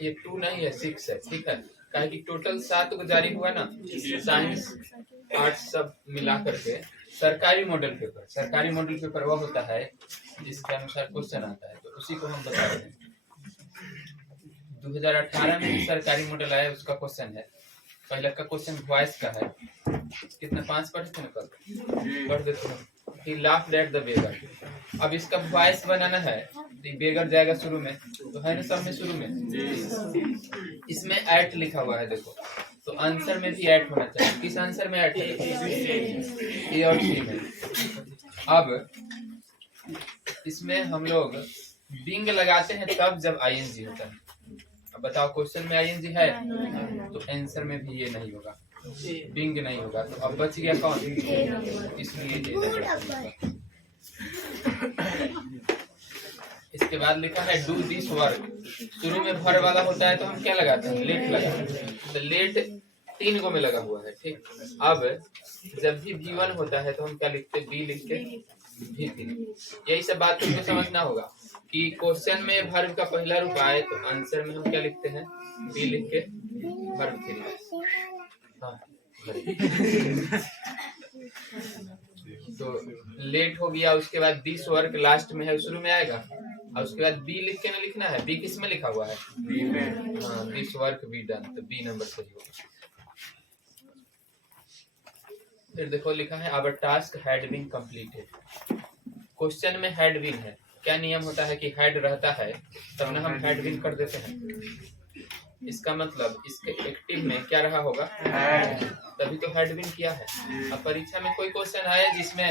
ये 2 नहीं है 6 है, ठीक है। कहे कि टोटल 7 को जारी हुआ ना, साइंस आर्ट्स सब मिला करके। सरकारी मॉडल पेपर वो होता है जिसके अनुसार क्वेश्चन आता है, तो उसी को हम बता रहे हैं। 2018 में सरकारी मॉडल आया, उसका क्वेश्चन है। पहले का क्वेश्चन वॉइस का है, कितना 5 पढ़े थे ना कल, पढ़ देते हैं। He laughed at the beggar। अब इसका वॉइस बनाना है, बेगर जाएगा शुरू में, तो है ना सब में शुरू में इसमें एट लिखा हुआ है, देखो। तो आंसर में भी एट होना चाहिए। किस आंसर में एट है? ए और सी में। अब इसमें हम लोग बिंग लगाते हैं तब जब आईएनजी होता है। अब बताओ क्वेश्चन में आईएनजी है तो आंसर में भी ये नहीं होगा, बिंग नहीं होगा। तो अब बच गया कौन? इसलिए इसके बाद लिखा है डू दिस वर्क। शुरू में भर वाला होता है तो हम क्या लगाते हैं? लेट लगाते हैं। तो लेट 3 गो में लगा हुआ है, ठीक। अब जब भी V1 होता है तो हम क्या लिखते हैं? बी लिख के V3। यही सब बात तुमको समझना होगा कि क्वेश्चन में वर्ब का पहला रूप आए तो आंसर में हम क्या लिखते हैं? बी लिख के वर्ब 3। हाँ तो लेट हो गया। उसके बाद दिस वर्क लास्ट में है, शुरू में आएगा, और उसके बाद बी लिख के ना लिखना है। बी किस में लिखा हुआ है? बी में। हाँ, दिस वर्क बी डन, तो बी नंबर सही होगा। फिर देखो लिखा है our task had been completed. Question में हैड बीन है, क्या नियम होता है कि हैड रहता है तब ना हम हैड बीन कर देते हैं। इसका मतलब इसके एक्टिव में क्या रहा होगा? तभी तो हैड बीन किया है। अब परीक्षा में कोई क्वेश्चन आया जिसमें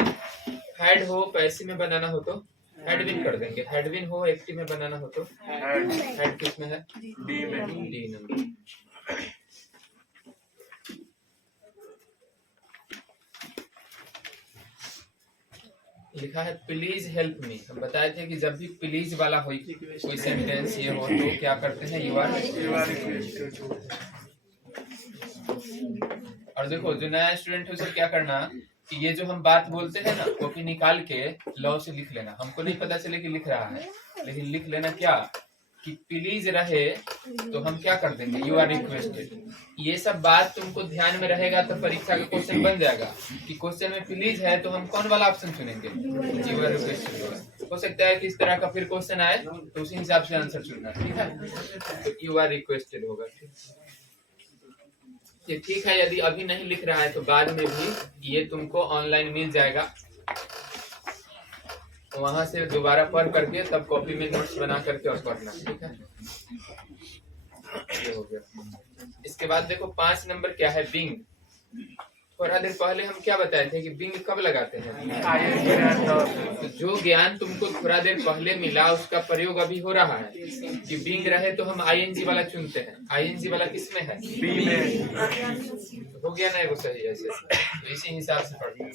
हैड हो, पैसिव में बनाना हो तो हैड बीन कर देंगे। हैड बीन हो एक्टिव में बनाना हो तो हैड किस में है? डी में। D number. लिखा है प्लीज हेल्प मी। हम बताए थे कि जब भी प्लीज वाला हो कोई सेंटेंस ये हो तो क्या करते हैं? You are. और देखो जो नया स्टूडेंट है उसे क्या करना कि ये जो हम बात बोलते हैं ना, कॉपी निकाल के लॉ से लिख लेना। हमको नहीं पता चले कि लिख रहा है, लेकिन लिख लेना क्या कि प्लीज रहे तो हम क्या कर देंगे? You are requested. ये सब बात तुमको ध्यान में रहेगा तो परीक्षा का क्वेश्चन बन जाएगा कि क्वेश्चन में प्लीज है तो हम कौन वाला ऑप्शन चुनेंगे? You are requested. हो सकता है कि इस तरह का फिर क्वेश्चन आए तो उसी हिसाब से आंसर चुनना, ठीक है। तो यू आर रिक्वेस्टेड होगा। ये ठीक है। यदि अभी नहीं लिख रहा है तो बाद में भी ये तुमको ऑनलाइन मिल जाएगा, वहां से दोबारा पढ़ करके तब कॉपी में नोट्स बना करके और पढ़ना, ठीक है। ये हो गया। इसके बाद देखो 5 नंबर क्या है? बिंग। थोड़ा देर पहले हम क्या बताए थे कि बिंग कब लगाते हैं? तो जो ज्ञान तुमको थोड़ा देर पहले मिला उसका प्रयोग अभी हो रहा है कि बिंग रहे तो हम आईएनजी वाला चुनते हैं। आईएनजी वाला किस में है? बी में। हो गया ना? वो सही है। तो इसी हिसाब से पढ़ते हैं।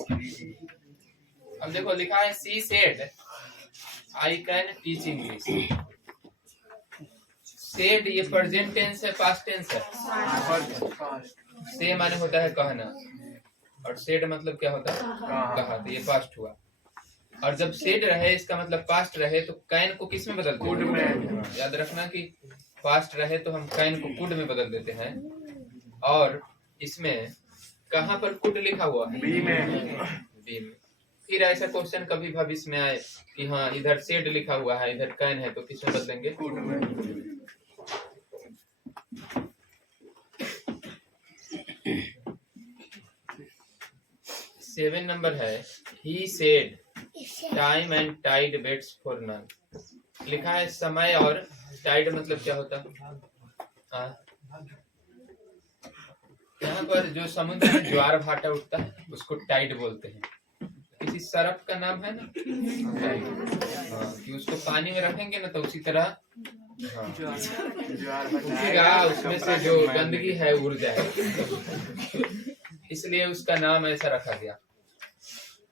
अब देखो लिखा है she said I can teach English. Said ये प्रेजेंट टेंस है, पास्ट टेंस है? से माने होता है कहना, और सेड मतलब क्या होता है? कहा। तो ये पास्ट हुआ। और जब सेड रहे इसका मतलब पास्ट रहे तो कैन को किस में बदलते हैं? कुड में। याद रखना कि पास्ट रहे तो हम कैन को कुड में बदल देते हैं। और इसमें कहाँ पर कुड लिखा हुआ है? बी में। बी में। फिर ऐसा क्वेश्चन कभी भविष्य में आए कि हाँ इधर सेड लिखा हुआ है इधर कैन है तो किस में बदलेंगे? कुड में। सेवन नंबर है he said time and tide waits for none. लिखा है समय और टाइड मतलब क्या होता है? यहाँ पर जो समुद्र में ज्वार भाटा उठता है उसको टाइड बोलते हैं। किसी सरफ का नाम है ना टाइड। हाँ, कि उसको पानी में रखेंगे ना तो उसी तरह उठेगा, उसमें से जो गंदगी है उड़ जाएगा, इसलिए उसका नाम ऐसा रखा गया।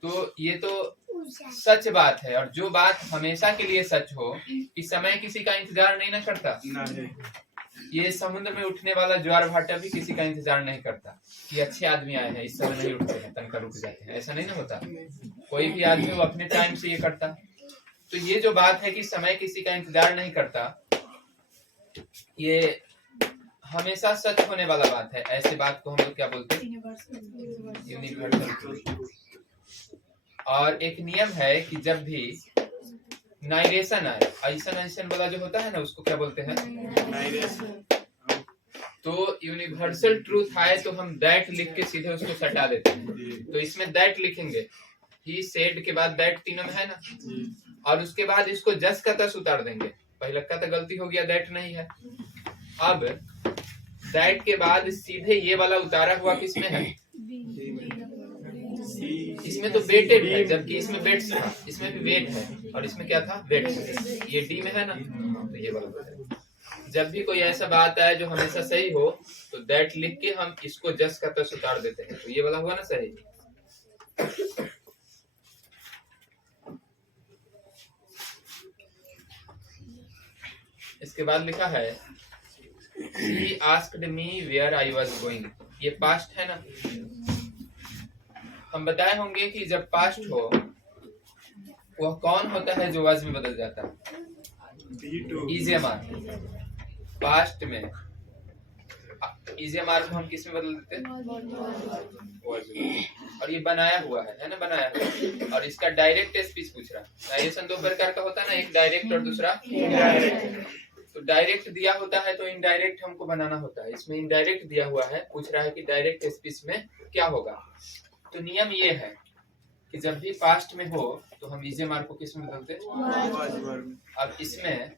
तो ये तो सच बात है, और जो बात हमेशा के लिए सच हो कि समय किसी का इंतजार नहीं ना करता, ये समुद्र में उठने वाला ज्वार भाटा भी किसी का इंतजार नहीं करता कि अच्छे आदमी आए हैं इस समय नहीं उठते हैं, तनका रुक जाते हैं, ऐसा नहीं ना होता। कोई भी आदमी वो अपने टाइम से ये करता। तो ये जो बात है कि समय किसी का इंतजार नहीं करता, ये हमेशा सच होने वाला बात है। ऐसी बात को हम लोग क्या बोलते हैं? यूनिवर्सल। और एक नियम है कि जब भी नाइरेशन आए, ऐसा वाला जो होता है ना, उसको क्या बोलते हैं? तो यूनिवर्सल ट्रूथ आए तो हम दैट लिख के सीधे उसको सटा देते हैं। तो इसमें दैट लिखेंगे, ही सेड के बाद दैट तीनों में है ना, और उसके बाद इसको जस का तस उतार देंगे। पहले का तो गलती हो गया, दैट नहीं है। अब दैट के बाद सीधे ये वाला उतारा हुआ किसमें है? इसमें तो वेटेड है, जबकि इसमें वेट्स है, इसमें भी वेट है, और इसमें क्या था? वेट्स। ये डी में है ना, तो ये वाला। जब भी कोई ऐसा बात आए जो हमेशा सही हो, तो दैट लिख के हम इसको जस का तस उतार देते हैं। तो ये वाला हुआ ना सही। इसके बाद लिखा है He asked me where I was going। ये पास्ट है ना। हम बताए होंगे कि जब पास्ट हो वह कौन होता है जो वाज में बदल जाता है? ईजेमार। पास्ट में ईजेमार को हम किस में बदल देते हैं? और ये बनाया हुआ है ना, बनाया हुआ। और इसका डायरेक्ट स्पीच पूछ रहा है। नारेशन दो प्रकार का होता है ना, एक डायरेक्ट और दूसरा इनडायरेक्ट। तो डायरेक्ट दिया होता है तो इनडायरेक्ट हमको बनाना होता है। इसमें इनडायरेक्ट दिया हुआ है, पूछ रहा है कि डायरेक्ट स्पीच में क्या होगा। तो नियम ये है कि जब भी पास्ट में हो तो हम ईजेमार को किस में बदलते हैं? अब इसमें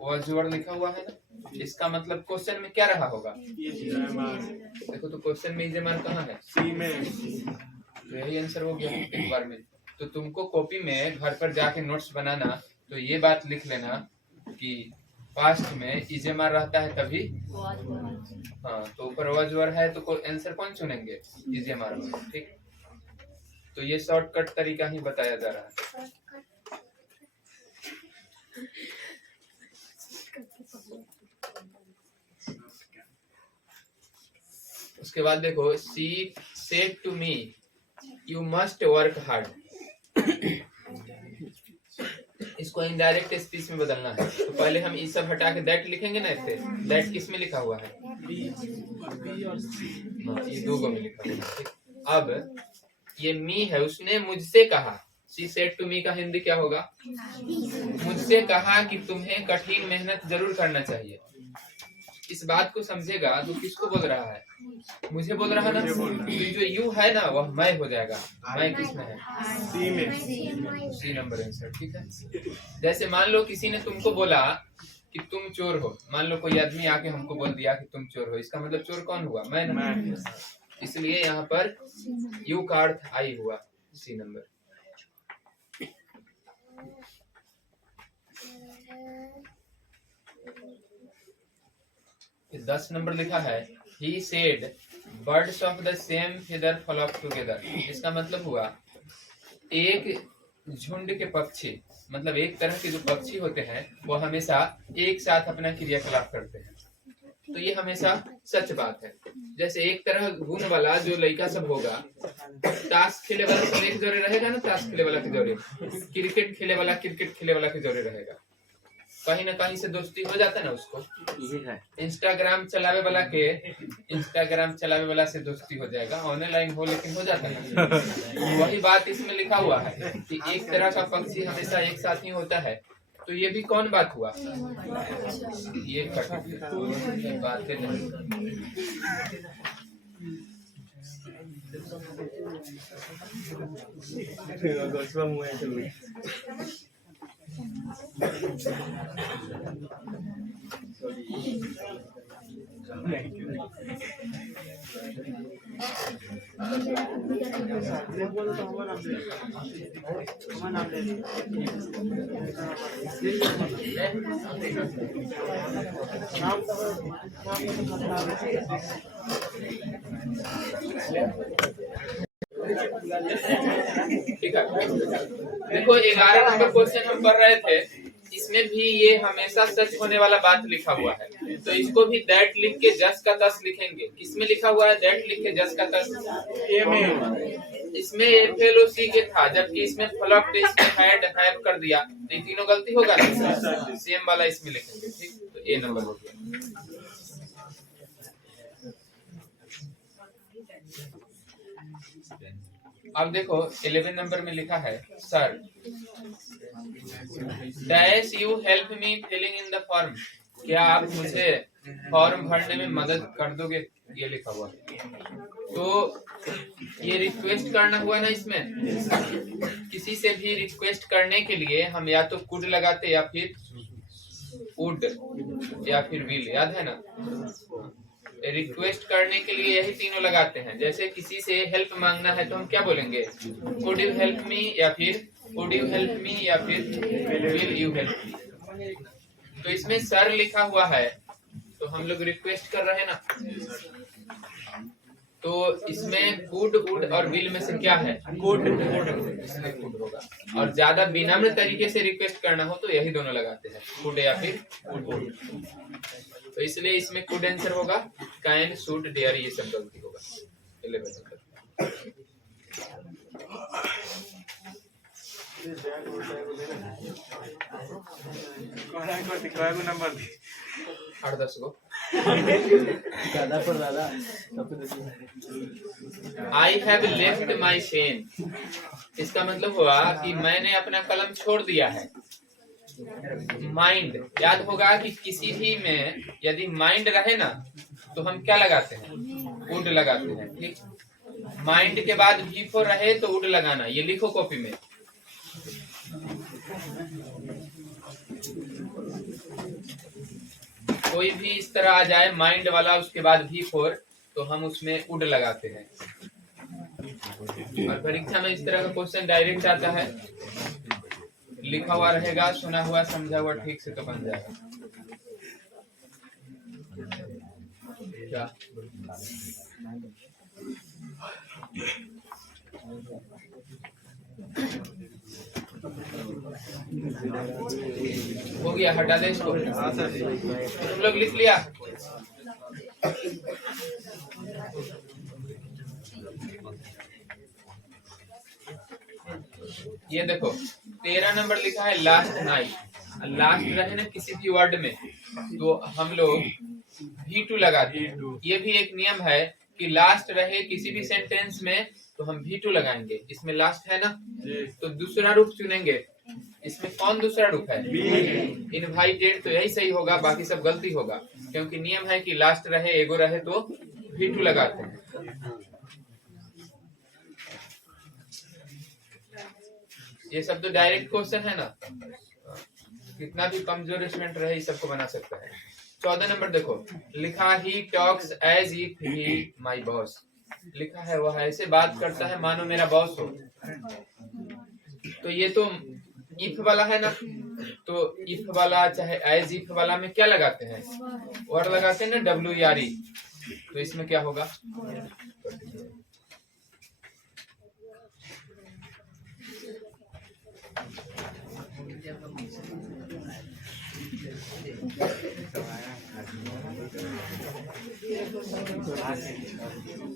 वाज वर्ड लिखा हुआ है ना, इसका मतलब क्वेश्चन में क्या रहा होगा? देखो तो क्वेश्चन में ईजेमार कहाँ है? सी में। तो यही आंसर हो गया एक बार में। तो तुमको कॉपी में घर पर जाके नोट्स बनाना, तो ये बात लिख लेना कि पास्ट में ईजेमार रहता है तभी। हाँ, तो ऊपर वाजवर है तो आंसर कौन चुनेंगे? ईजेमार। ठीक, तो ये शॉर्टकट तरीका ही बताया जा रहा है। उसके बाद देखो, she said to me you must work hard. इसको इनडायरेक्ट स्पीच में बदलना है। तो पहले हम ये सब हटा के दैट लिखेंगे ना। ऐसे दैट किस में लिखा हुआ है? ये दो गो में लिखा हुआ है। अब ये मी है, उसने मुझसे कहा। शी सेड टू मी का हिंदी क्या होगा? मुझसे कहा कि तुम्हें कठिन मेहनत जरूर करना चाहिए। इस बात को समझेगा तो किसको बोल रहा है? मुझे बोल रहा है ना। तो जो यू है ना वह मैं हो जाएगा। मैं किसमें है? सी में। C number answer. ठीक है। जैसे मान लो किसी ने तुमको बोला कि तुम चोर हो। मान लो कोई आदमी आके हमको बोल दिया कि तुम चोर हो, इसका मतलब चोर कौन हुआ? मैं ना। इसलिए यहाँ पर यू का अर्थ आई हुआ। सी नंबर। 10 नंबर लिखा है He said birds of the same feather flock together। इसका मतलब हुआ एक झुंड के पक्षी, मतलब एक तरह के जो पक्षी होते हैं वो हमेशा एक साथ अपना क्रियाकलाप करते हैं। तो ये हमेशा सच बात है। जैसे एक तरह गुण वाला जो लड़का सब होगा, ताश खेले वाला सब एक जोड़े रहेगा ना, ताश खेले वाला के जोड़े, क्रिकेट खेले वाला क्रिकेट खेले वाला के जोड़े रहेगा। कहीं ना कहीं से दोस्ती हो जाता है ना उसको। इंस्टाग्राम चलावे वाला से दोस्ती हो जाएगा, ऑनलाइन हो लेकिन हो जाता है। वही बात इसमें लिखा हुआ है कि एक तरह का पक्षी हमेशा एक साथ ही होता है। तो ये भी कौन बात हुआ? ये बात नहीं। ठीक है, देखो 11 नंबर क्वेश्चन हम कर रहे थे। इसमें भी ये हमेशा सच होने वाला बात लिखा हुआ है, तो इसको भी दैट लिख के जस का तस लिखेंगे। किसमें लिखा हुआ है दैट लिख के जस का तस? इसमें FLOC के था, जबकि इसमें फ्लॉक्ड, इसमें हैड हैव कर दिया, तो ये तीनों गलती होगा ना, सेम वाला इसमें लिखेंगे। ठीक, तो A नंबर हो गया। अब देखो 11 नंबर में लिखा है sir dash you help me filling in the form, क्या आप मुझे फॉर्म भरने में मदद कर दोगे, ये लिखा हुआ है। तो ये रिक्वेस्ट करना हुआ ना, इसमें किसी से भी रिक्वेस्ट करने के लिए हम या तो कुड लगाते या फिर वुड या फिर विल, याद है ना। रिक्वेस्ट करने के लिए यही तीनों लगाते हैं। जैसे किसी से हेल्प मांगना है तो हम क्या बोलेंगे, कुड यू हेल्प मी या फिर वुड यू हेल्प मी या फिर विल यू हेल्प मी। तो इसमें सर लिखा हुआ है तो हम लोग रिक्वेस्ट कर रहे हैं ना, तो इसमें कुड वुड और विल में से क्या है, कुड, इसमें कुड होगा। और ज्यादा विनम्र तरीके से रिक्वेस्ट करना हो तो यही दोनों लगाते हैं, कुड या फिर वुड। तो इसलिए इसमें कुड आंसर होगा, कैन शुड डेयर ये सब गलती होगा। 11 number 8-10 go. I have left my pen, इसका मतलब हुआ कि मैंने अपना कलम छोड़ दिया है। माइंड, याद होगा कि किसी भी में यदि माइंड रहे ना तो हम क्या लगाते हैं, वुड लगाते हैं। ठीक, माइंड के बाद V4 रहे तो वुड लगाना, ये लिखो कॉपी में। कोई भी इस तरह आ जाए माइंड वाला उसके बाद V4 तो हम उसमें वुड लगाते हैं। और परीक्षा में इस तरह का क्वेश्चन डायरेक्ट आता है, लिखा हुआ रहेगा, सुना हुआ समझा हुआ ठीक से तो बन जाएगा। क्या हो गया, हटा दे इसको। तुम लोग लिख लिया? ये देखो 13 नंबर लिखा है लास्ट नाइट। लास्ट रहे ना किसी भी वर्ड में तो हम लोग V2 लगाते हैं। ये भी एक नियम है कि लास्ट रहे किसी भी सेंटेंस में तो हम V2 लगाएंगे। इसमें लास्ट है ना, तो दूसरा रूप चुनेंगे। इसमें कौन दूसरा रूप है, इनवाइटेड, तो यही सही होगा, बाकी सब गलती होगा, क्योंकि नियम है कि लास्ट रहे एगो रहे तो V2 लगाते हैं। ये सब तो डायरेक्ट क्वेश्चन है ना, कितना भी कमजोर स्टूडेंट रहे इस सबको बना सकता है। 14 नंबर देखो, लिखा he talks as if he my boss. लिखा है वह ऐसे बात करता है मानो मेरा बॉस हो। तो ये तो इफ वाला है ना, तो इफ वाला चाहे एज इफ वाला में क्या लगाते हैं, वर्ड लगाते हैं ना, WERE। तो इसमें क्या होगा,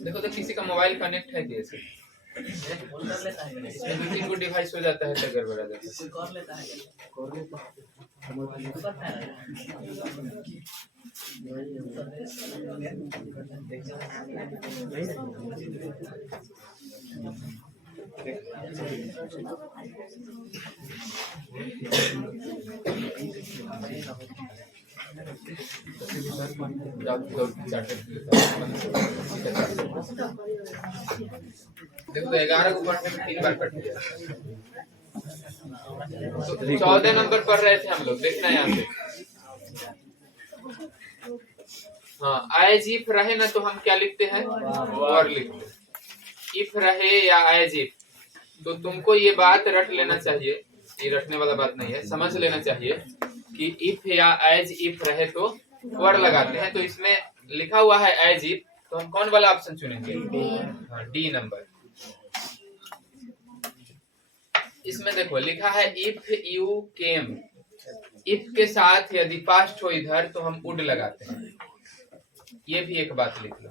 देखो तो किसी का मोबाइल कनेक्ट है कैसे, इसमें 2-3 को डिवाइस हो जाता है तो गड़बड़ा जाता है। देखो तो 11 को पढ़ने में 3 बार कट गया। तो 14 नंबर पढ़ रहे थे हम लोग, देखना यहाँ पे। हाँ, एज इफ रहे ना तो हम क्या लिखते हैं, वर लिखते हैं। इफ रहे या एज इफ, तो तुमको ये बात रट लेना चाहिए, ये रटने वाला बात नहीं है, समझ लेना चाहिए कि इफ या एज इफ रहे तो वर लगाते हैं। तो इसमें लिखा हुआ है एज इफ, तो हम कौन वाला ऑप्शन चुनेंगे, डी नंबर। इसमें देखो लिखा है इफ यू केम, इफ के साथ यदि पास्ट हो इधर तो हम वुड लगाते हैं। ये भी एक बात लिख लो,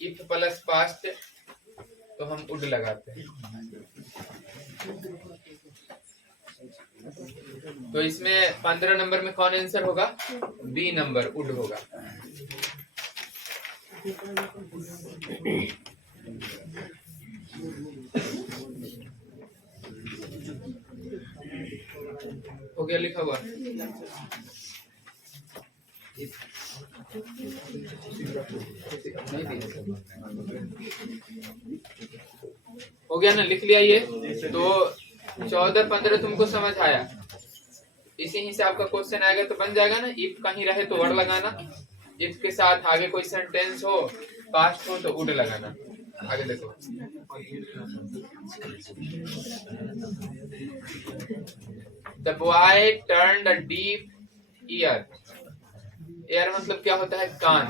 इफ प्लस पास्ट तो हम वुड लगाते हैं। तो इसमें 15 नंबर में कौन आंसर होगा? बी नंबर, वुड होगा। हो गया लिखा हुआ? हो गया ना, लिख लिया ये? तो 14-15 तुमको समझ आया? इसी हिसाब का क्वेश्चन आएगा तो बन जाएगा ना। इफ कहीं रहे तो वर्ड लगाना, इफ के साथ आगे कोई सेंटेंस हो, पास्ट हो तो वुड लगाना। आगे देखो, the boy turned a deaf year. Year मतलब क्या होता है? कान।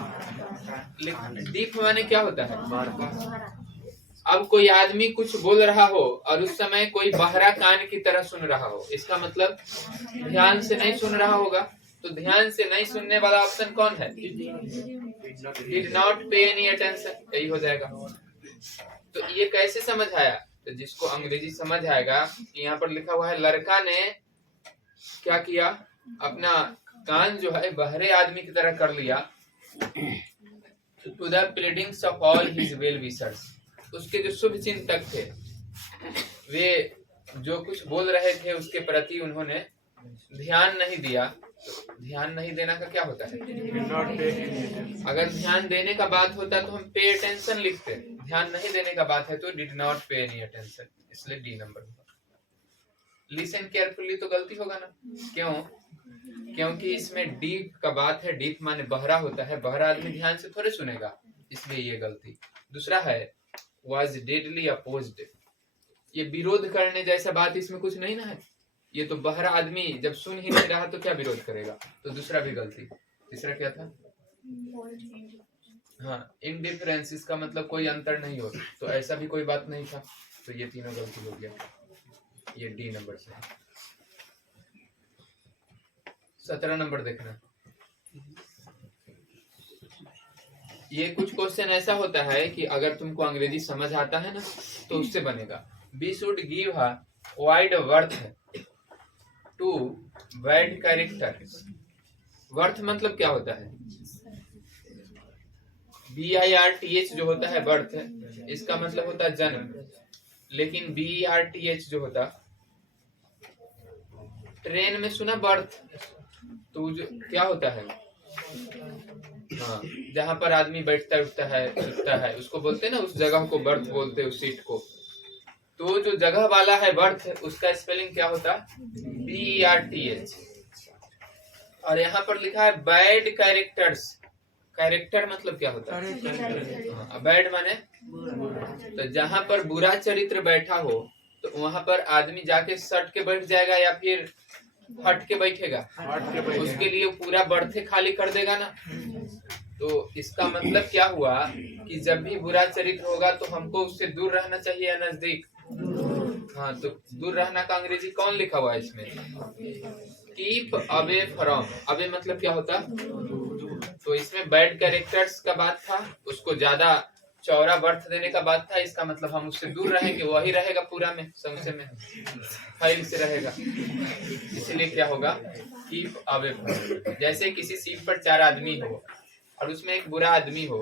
डीप माने क्या होता है? अब कोई आदमी कुछ बोल रहा हो और उस समय कोई बहरा कान की तरह सुन रहा हो, इसका मतलब ध्यान से नहीं सुन रहा होगा। तो ध्यान से नहीं सुनने वाला ऑप्शन कौन है? डिड नॉट पे एनी अटेंशन, यही हो जाएगा। तो ये कैसे समझ आया? तो जिसको अंग्रेजी समझ आएगा, यहाँ पर लिखा हुआ है लड़का ने क्या किया, अपना कान जो है बहरे आदमी की तरह कर लिया। To the pleadings of all his well wishers, उसके जो शुभ चिंतक थे, वे जो कुछ बोल रहे थे उसके प्रति उन्होंने ध्यान नहीं दिया। ध्यान नहीं देना का क्या होता है? अगर ध्यान देने का बात होता तो हम पे अटेंशन लिखते, ध्यान नहीं देने का बात है तो डिड नॉट पे एनी अटेंशन, इसलिए डी नंबर होगा। लिसन केयरफुली तो गलती होगा ना? क्यों? क्योंकि इसमें डीप का बात है, डीप माने बहरा होता है, बहरा आदमी ध्यान से थोड़े सुनेगा, इसलिए ये गलती। दूसरा है was deadly opposed, ये विरोध करने जैसा बात इसमें कुछ नहीं ना है। ये तो बहरा आदमी जब सुन ही नहीं रहा तो क्या विरोध करेगा? तो दूसरा भी गलती। तीसरा क्या था? हाँ, इनडिफरेंस, इसका मतलब कोई अंतर नहीं हो, तो ऐसा भी कोई बात नहीं था। तो ये तीनों गलती हो गया, ये डी नंबर से। 17 नंबर देखना। ये कुछ क्वेश्चन ऐसा होता है कि अगर तुमको अंग्रेजी समझ आता है ना तो उससे बनेगा। We should give a wide worth to bad character. Worth मतलब क्या होता है? BIRTH जो होता है बर्थ, इसका मतलब होता है जन्म, लेकिन BERTH जो होता, ट्रेन में सुना बर्थ, तो जो क्या होता है? हाँ, जहाँ पर आदमी बैठता उठता है उठता है उसको बोलते हैं ना, उस जगह को बर्थ बोलते हैं, उस सीट को। तो जो जगह वाला है बर्थ, उसका स्पेलिंग क्या होता? BERTH। और यहाँ पर लिखा है बैड कैरेक्टर्स। कैरेक्टर मतलब क्या होता है? बैड माने, तो जहाँ पर बुरा चरित्र बैठा हो तो वहां पर आदमी जाके सट के बैठ जाएगा या फिर हट के बैठेगा? उसके लिए पूरा बर्थे खाली कर देगा ना। तो इसका मतलब क्या हुआ कि जब भी बुरा चरित्र होगा तो हमको उससे दूर रहना चाहिए या नजदीक? हाँ, तो दूर रहना का अंग्रेजी कौन लिखा हुआ है इसमें? Keep away from. अवे मतलब क्या होता? तो इसमें बैड कैरेक्टर्स का बात था, उसको ज्यादा चौड़ा बर्थ देने का बात था। इसका मतलब हम उससे दूर रहेंगे, वही रहेगा पूरा में, समझे में, फाइल से रहेगा। इसीलिए क्या होगा? Keep away from. जैसे किसी सीट पर 4 आदमी हो और उसमें एक बुरा आदमी हो,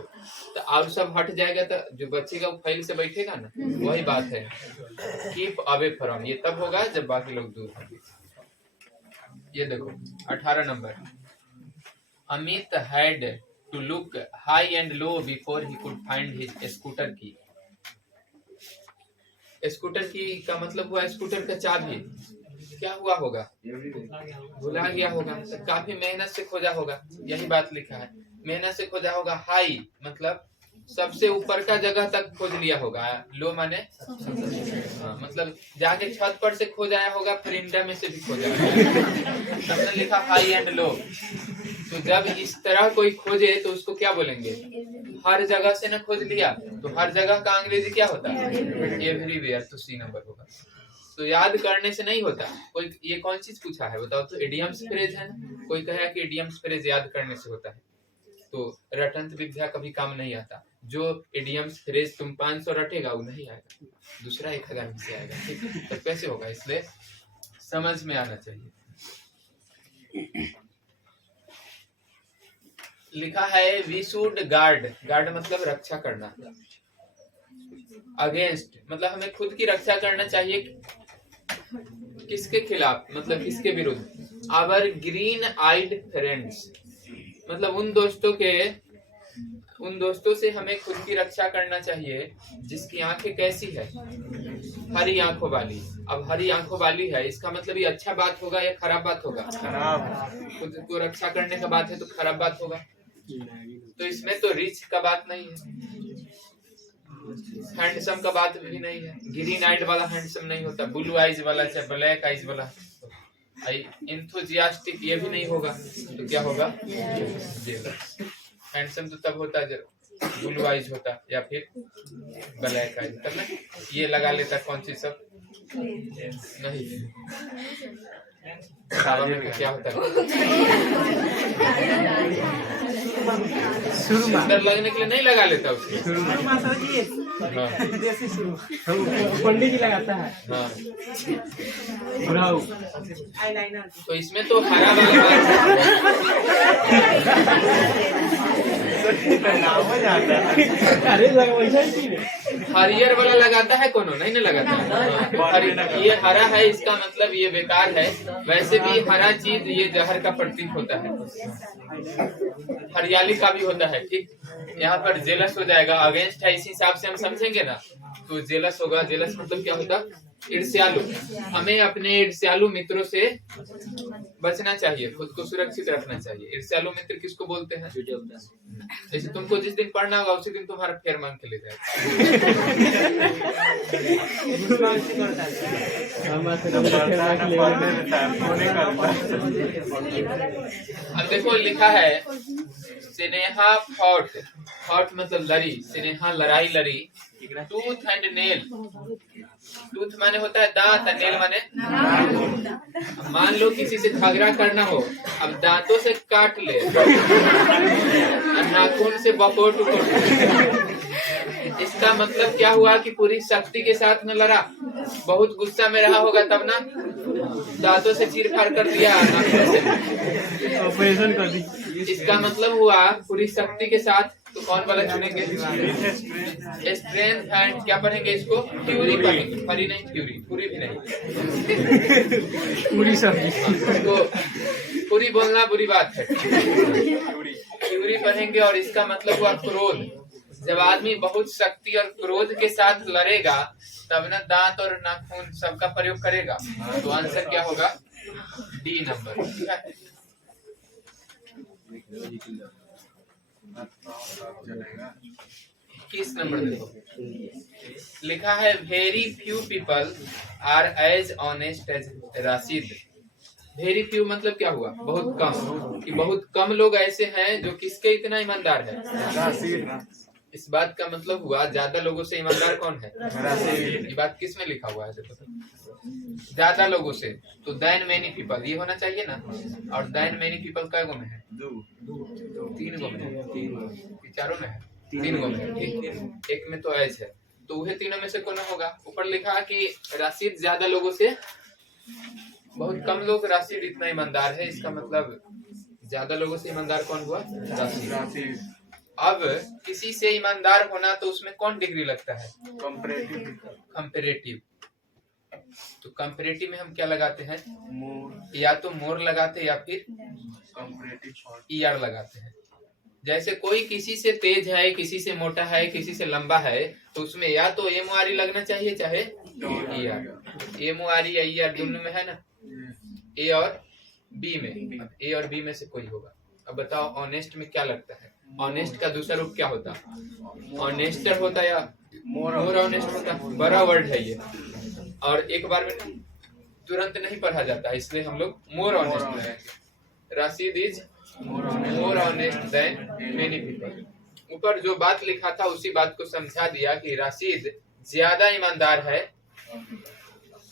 तो और सब हट जाएगा तो जो बचेगा वो फाइल से बैठेगा ना, वही बात है। कीप अवे फ्रॉम ये तब होगा जब बाकी लोग दूर होंगे। ये देखो 18 number. Amit had to look high and low before he could find his scooter key. Scooter key का मतलब हुआ स्कूटर का चाबी। क्या हुआ होगा? भुला गया होगा, तो काफी मेहनत से खोजा होगा, यही बात लिखा है। मेहनत से खोजा होगा। हाई मतलब सबसे ऊपर का जगह तक खोज लिया होगा। लो माने मतलब जाके छत पर से खोजाया होगा, फिर इंडिया में से भी खोजा होगा। लिखा हाई एंड लो। तो जब इस तरह कोई खोजे तो उसको क्या बोलेंगे? हर जगह से न खोज लिया, तो हर जगह का अंग्रेजी क्या होता है? एवरीवेयर। तो सी नंबर होगा। तो याद करने से नहीं होता। कोई ये कौन चीज पूछा है बताओ तो? इडियम्स फ्रेज है ना। कोई कहेगा कि इडियम्स फ्रेज याद करने से होता है, तो रटंत विद्या कभी काम नहीं आता। जो इडियम्स फ्रेज तुम 500 रटेगा वो नहीं आएगा, दूसरा 1000 में से आएगा, ठीक है? तो कैसे होगा? इसलिए समझ में आना चाहिए। लिखा है वी शुड गार्ड, गार्ड मतलब रक्षा करना, अगेंस्ट मतलब हमें खुद की रक्षा करना चाहिए। किसके खिलाफ मतलब किसके विरुद्ध? आवर ग्रीन आइड फ्रेंड्स मतलब उन दोस्तों से हमें खुद की रक्षा करना चाहिए जिसकी आंखें कैसी है? हरी आंखों वाली। अब हरी आंखों वाली है, इसका मतलब ये अच्छा बात होगा या खराब बात होगा? खराब। खुद को रक्षा करने का बात है तो खराब बात होगा। तो इसमें तो रिच का बात नहीं है, हैंडसम का बात भी नहीं है। ग्रीन आइड वाला हैंडसम नहीं होता, ब्लू आइज वाला चाहे ब्लैक आइज वाला, इंथुजियास्टिक ये भी नहीं होगा। तो क्या होगा? हैंडसम तो तब होता जब ब्लू आइज होता या फिर ब्लैक आइज, तब ना ये लगा लेता। कौन सी सब नहीं, में क्या होता है? सुंदर लगने के लिए नहीं लगा लेता उसको। पंडित जी लगाता है। हाँ। आईलाइनर। तो इसमें तो हरा वाला हरियर वाला लगाता है कोनो नहीं ना लगाता है। ये हरा है, इसका मतलब ये बेकार है। वैसे भी हरा चीज ये जहर का प्रतीक होता है, हरियाली का भी होता है, ठीक। यहाँ पर जेलस हो जाएगा, अगेंस्ट है, इसी हिसाब से हम समझेंगे ना। तो जेलस होगा, जेलस मतलब क्या होता? ईर्ष्यालु। हमें अपने ईर्ष्यालु मित्रों से बचना चाहिए, खुद को सुरक्षित रखना चाहिए। ईर्ष्यालु मित्र किसको बोलते हैं? जैसे तुमको जिस दिन पढ़ना होगा उसी दिन तुम्हारा फेयर मांग के ले जाएगा। अब देखो लिखा है स्नेहा फॉट, फॉट मतलब लड़ी, स्नेहा लड़ाई लड़ी। टूथ एंड नेल, टूथ माने होता है दांत, नेल माने। मान लो किसी से झगड़ा करना हो, अब दांतों से काट ले, नाखून से बकोट उकोट। इसका मतलब क्या हुआ कि पूरी शक्ति के साथ न लड़ा, बहुत गुस्सा में रहा होगा तब ना दांतों से चीर फाड़ कर दिया, नाखून से ऑपरेशन कर दी। इसका मतलब हुआ पूरी शक्ति के साथ। तो कौन वाला चुनेंगे? स्ट्रेंथ एंड क्या पढ़ेंगे इसको? थ्योरी पढ़ेंगे, परी नहीं थ्योरी, पूरी भी नहीं, पूरी सब्जी। तो पूरी बोलना बुरी बात है, थ्योरी पढ़ेंगे। और इसका मतलब हुआ क्रोध। जब आदमी बहुत शक्ति और क्रोध के साथ लड़ेगा तब ना दांत और नाखून सबका प्रयोग करेगा। तो आंसर क्या होगा? डी नंबर, ठीक है। किस नंबर देखो, लिखा है very few people are as honest as Rashid. Very few मतलब क्या हुआ? बहुत कम, कि बहुत कम लोग ऐसे हैं जो किसके इतना ईमानदार है? राशिद। इस बात का मतलब हुआ ज्यादा लोगों से ईमानदार कौन है? राशिद। ये बात किस में लिखा हुआ है? ज्यादा लोगों से। तो देन मेनी पीपल ये होना चाहिए ना। और देन मेनी पीपल कै गो में है? 3 गो में है, चारों में है, 3 गो में है, ठीक। एक में तो एज है, तो वह तीनों में से कौन होगा? ऊपर लिखा कि राशिद ज्यादा लोगों से, बहुत कम लोग राशिद इतना ईमानदार है। इसका मतलब ज्यादा लोगों से ईमानदार कौन हुआ? राशिद। अब किसी से ईमानदार होना तो उसमें कौन डिग्री लगता है? कंपेरेटिव। तो कंपेरेटिव में हम क्या लगाते हैं? या तो मोर लगाते हैं या फिर ईआर लगाते हैं। जैसे कोई किसी से तेज है, किसी से मोटा है, किसी से लंबा है, तो उसमें या तो एमओआरई लगना चाहिए चाहे ईआर। एमओआरई या ईआर दोनों में है ना, ए और बी में। ए और बी में से कोई होगा। अब बताओ ऑनेस्ट में क्या लगता है? ऑनेस्ट का दूसरा रूप क्या होता? ऑनेस्टर होता या मोर ऑनेस्ट होता? बड़ा वर्ड है ये, और एक बार में तुरंत नहीं पढ़ा जाता, इसलिए हम लोग मोर ऑनेस्ट लगाएंगे। Rashid is more honest than many people. ऊपर जो बात लिखा था उसी बात को समझा दिया कि राशिद ज्यादा ईमानदार है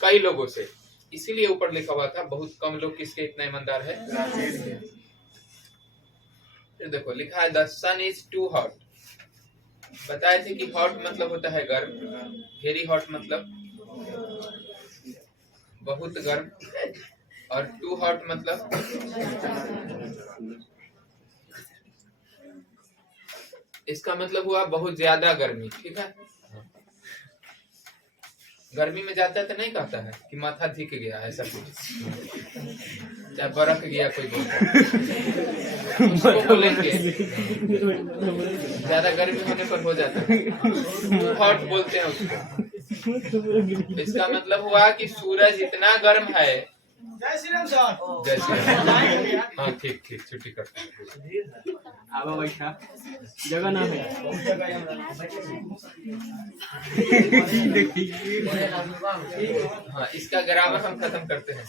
कई लोगों से, इसीलिए ऊपर लिखा हुआ था बहुत कम लोग किसके इतना ईमानदार है। फिर देखो लिखा है the sun is too hot. बताए थे कि हॉट मतलब होता है गर्म, वेरी हॉट मतलब बहुत गर्म, और टू हॉट मतलब इसका मतलब हुआ बहुत ज्यादा गर्मी। ठीक है, गर्मी में जाता है तो नहीं कहता है कि माथा धिक गया ऐसा कुछ, या बरक गया कोई बोलता है उसको बोलेंगे, ज्यादा गर्मी होने पर हो जाता है टू हॉट बोलते हैं उसको। इसका मतलब हुआ कि सूरज इतना गर्म है। जय श्री राम सर। जय श्री राम। हाँ ठीक ठीक, छुट्टी करते हैं। आवा बैठा जगह ना है। हाँ इसका ग्रामर हम खत्म करते हैं।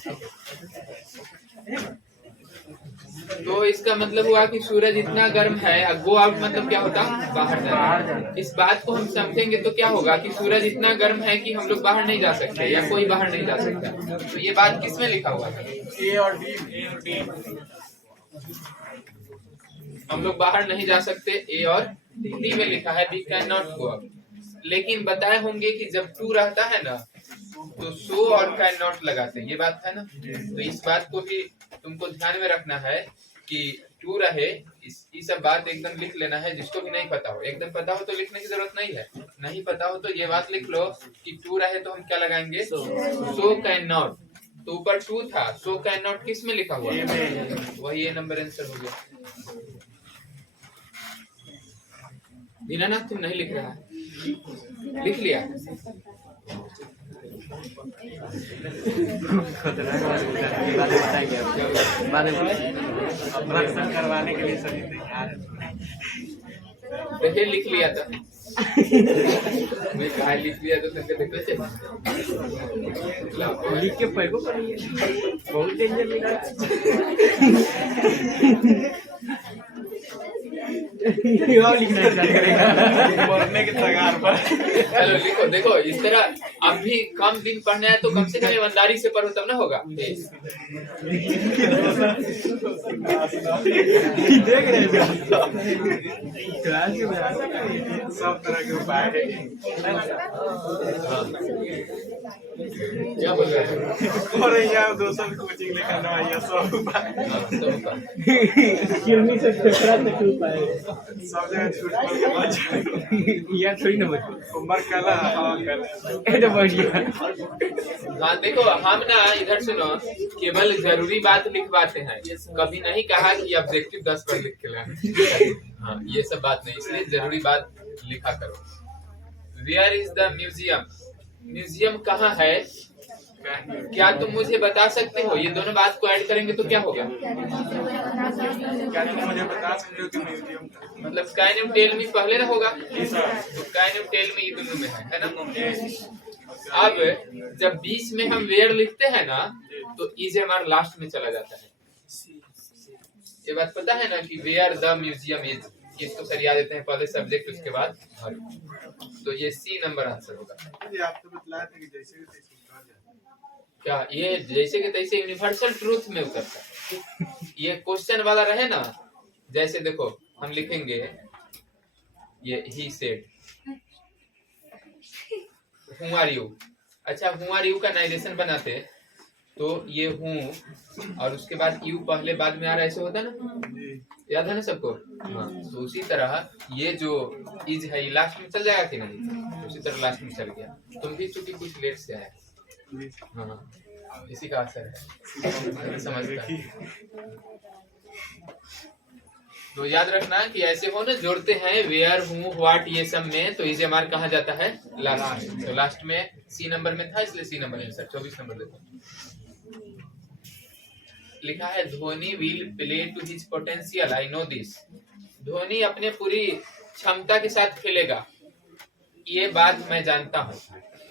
तो इसका मतलब हुआ कि सूरज इतना गर्म है, गो आउट मतलब क्या होता है, बाहर जाना। इस बात को हम समझेंगे तो क्या होगा कि सूरज इतना गर्म है कि हम लोग बाहर नहीं जा सकते या कोई बाहर नहीं जा सकता। तो ये बात किस में लिखा हुआ है, ए और डी। हम लोग बाहर नहीं जा सकते, ए और डी में लिखा है we can not go out. लेकिन बताए होंगे कि जब टू रहता है ना तो सो और कैन नॉट लगाते हैं, ये बात है ना। तो इस बात को भी तुमको ध्यान में रखना है कि टू रहे, ये सब बात एकदम लिख लेना है। जिसको भी नहीं पता हो, एकदम पता हो तो लिखने की जरूरत नहीं है, नहीं पता हो तो ये बात लिख लो कि टू रहे तो हम क्या लगाएंगे, सो कैन नॉट। तो ऊपर टू था, सो कैन नॉट किस में लिखा हुआ है, वही ये नंबर आंसर हो गया। दीनानाथ तुम नहीं लिख रहा है, लिख लिया। करवाने के लिए सभी तैयार है। देखिए लिख लिया था मैं कहा लिख लिया तो करके देख लेते। लिख के पैगो करिए, बहुत डेंजर लिखा है। लिखना स्टार्ट करेगा मरने के तगार पर। चलो लिखो, देखो इस तरह अब भी कम दिन पढ़ना है तो कम से कम ईमानदारी से पढ़ो तब ना होगा। देख रहे हैं सब तरह के उपाय है। क्या बोल रहे हैं, और यहाँ दोस्तों कोचिंग लेकर नवाइया सब उपाय, किरनी से फेफड़ा तक पाए सब जगह छूट के बच। यार थोड़ी ना बचे उम्र कला हाँ कला ये तो बढ़िया। हाँ देखो हम ना इधर सुनो, केवल जरूरी बात लिखवाते हैं, कभी नहीं कहा कि ऑब्जेक्टिव 10 बार लिख के लाए। हाँ ये सब बात नहीं, इसलिए जरूरी बात लिखा करो। Where is the museum, museum कहाँ है, क्या तुम मुझे बता सकते हो। ये दोनों बात को ऐड करेंगे तो क्या होगा, क्या तुम मुझे बता सकते हो कि म्यूजियम मतलब कैन यू टेल मी पहले ना होगा, जी सर। तो कैन यू टेल मी ये दोनों में है ना। अब जब बीच में हम वेयर लिखते हैं ना तो इज हमारा लास्ट में चला जाता है। ये बात पता है ना कि वेयर द म्यूजियम इज, इसको सरिया देते हैं पहले सब्जेक्ट उसके बाद वर्ब। तो ये सी नंबर आंसर होगा। ये आपको बतलाया था कि जैसे तैसे उतार जाता क्या ये जैसे कि तैसे यूनिवर्सल ट्रूथ में उतरता है। ये क्वेश्चन वाला रहे ना, जैसे देखो हम लिखेंगे ये he said who are you. अच्छा हु आर यू का नाइरेशन बनाते तो ये हूँ और उसके बाद यू पहले बाद में आ रहा है, ऐसे होता ना, जी। याद है ना सबको। हाँ तो उसी तरह ये जो इज है ये लास्ट में चल जाएगा कि नहीं, उसी तरह लास्ट में चल गया। तुम भी चूंकि कुछ लेट से आया, जी। हाँ इसी का असर है, समझता है। तो याद रखना कि ऐसे हो ना जोड़ते हैं वेयर हूँ व्हाट ये सब में, तो इज हमारा कहाँ जाता है, लास्ट में। तो लास्ट में सी नंबर में था इसलिए सी नंबर आंसर 24 नंबर देता हूँ। लिखा है Dhoni will play to his potential, I know this. Dhoni अपने पूरी क्षमता के साथ खेलेगा, ये बात मैं जानता हूँ,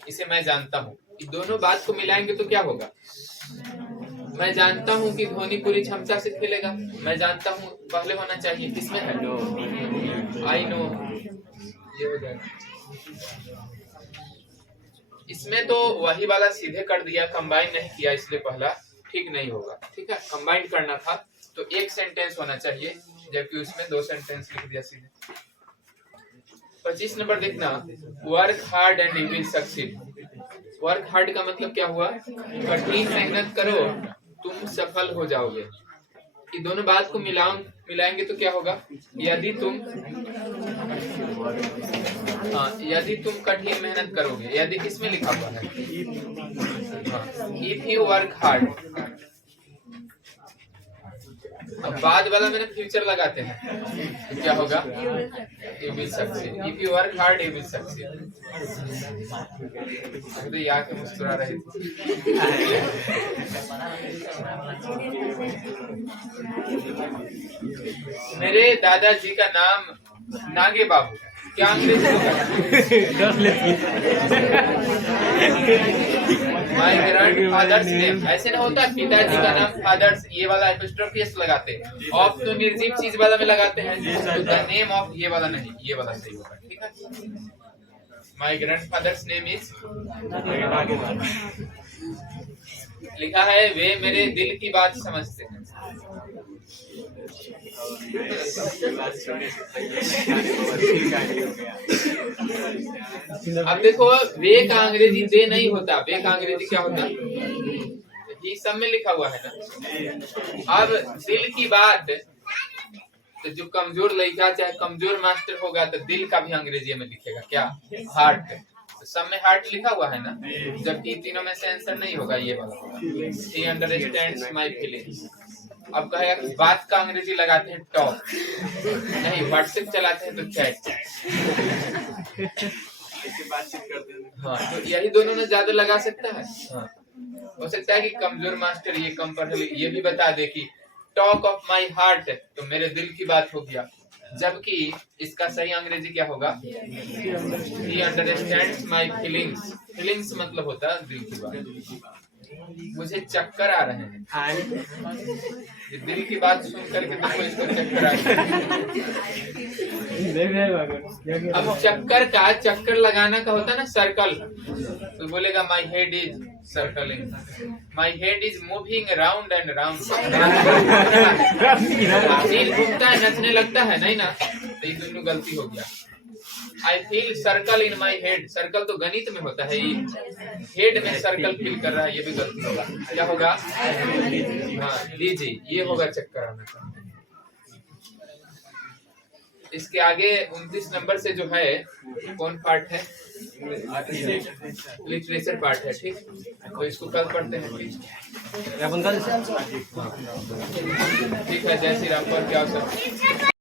इसे मैं जानता हूँ। ये दोनों बात को मिलाएंगे तो क्या होगा, मैं जानता हूँ कि धोनी पूरी क्षमता से खेलेगा, मैं जानता हूँ पहले होना चाहिए, किसमें है, आई नो, ये हो जाएगा। इसमें तो वही वाला सीधे कर दिया, कंबाइन नहीं किया, इसलिए पहला ठीक नहीं होगा। ठीक है, कंबाइन करना था तो एक सेंटेंस होना चाहिए, जबकि उसमें 2 सेंटेंस लिख दिया सीधे। 25 नंबर देखना, work hard and you will succeed. Work hard का मतलब क्या हुआ? कठिन मेहनत करो तुम सफल हो जाओगे। ये दोनों बात को मिलाएंगे तो क्या होगा? यदि तुम कठिन मेहनत करोगे। यदि किसमें लिखा हुआ है? If you work hard. अब बाद वाला मैंने फ्यूचर लगाते हैं तो क्या होगा? You will succeed. If you work hard you will succeed. तो यहाँ के मुस्कुरा रहे थे। मेरे दादाजी का नाम नागे बाबू। क्या अंग्रेजी होगा? My grandfathers name. ऐसे ना होता पिताजी का नाम फादर्स, ये वाला एपिस्ट्रोफी एस लगाते हैं। ऑफ तो निर्जीव चीज वाला में लगाते हैं, तो द नेम ऑफ ये वाला नहीं, ये वाला सही होगा। ठीक है, माय ग्रैंडफादर्स नेम इज लिखा है वे मेरे दिल की बात समझते हैं। अब देखो, वे का अंग्रेजी दे नहीं होता, वे का अंग्रेजी क्या होता? ये सब में लिखा हुआ है ना। अब दिल की बात, तो जो कमजोर लड़का चाहे कमजोर मास्टर होगा तो दिल का भी अंग्रेजी में लिखेगा क्या? हार्ट। तो सब में हार्ट लिखा हुआ है ना, जबकि तीनों में से आंसर नहीं होगा, ये वाला होगा। He understands my feelings. अब कहेगा कि बात का अंग्रेजी लगाते हैं टॉक, नहीं व्हाट्सएप चलाते हैं तो चैट। हाँ, तो यही दोनों ने ज्यादा लगा सकता है। हाँ, हो सकता है कि कमजोर मास्टर ये कम पढ़े ये भी बता दे कि टॉक ऑफ माई हार्ट, तो मेरे दिल की बात हो गया, जबकि इसका सही अंग्रेजी क्या होगा? He understands my feelings. Feelings मतलब होता है दिल की बात। मुझे चक्कर आ रहे हैं, ये दिल की बात सुन करके तुमको इसको चक्कर आ रहे हैं। अब चक्कर लगाना का होता है ना सर्कल, तो बोलेगा my head is circling, my head is moving round and round. दिल घूमता है, नचने लगता है, नहीं ना, तो ये दोनों गलती हो गया। I feel circle in my head. Circle तो गणित में होता है, हेड में सर्कल फील कर रहा है, ये भी गलती होगा। क्या होगा? हाँ लीजिए, ये होगा चक्कर आना का। इसके आगे 29 नंबर से जो है कौन पार्ट है? लिटरेचर पार्ट है। ठीक, तो इसको कल पढ़ते हैं प्लीज। ठीक है, जय श्री राम। पर क्या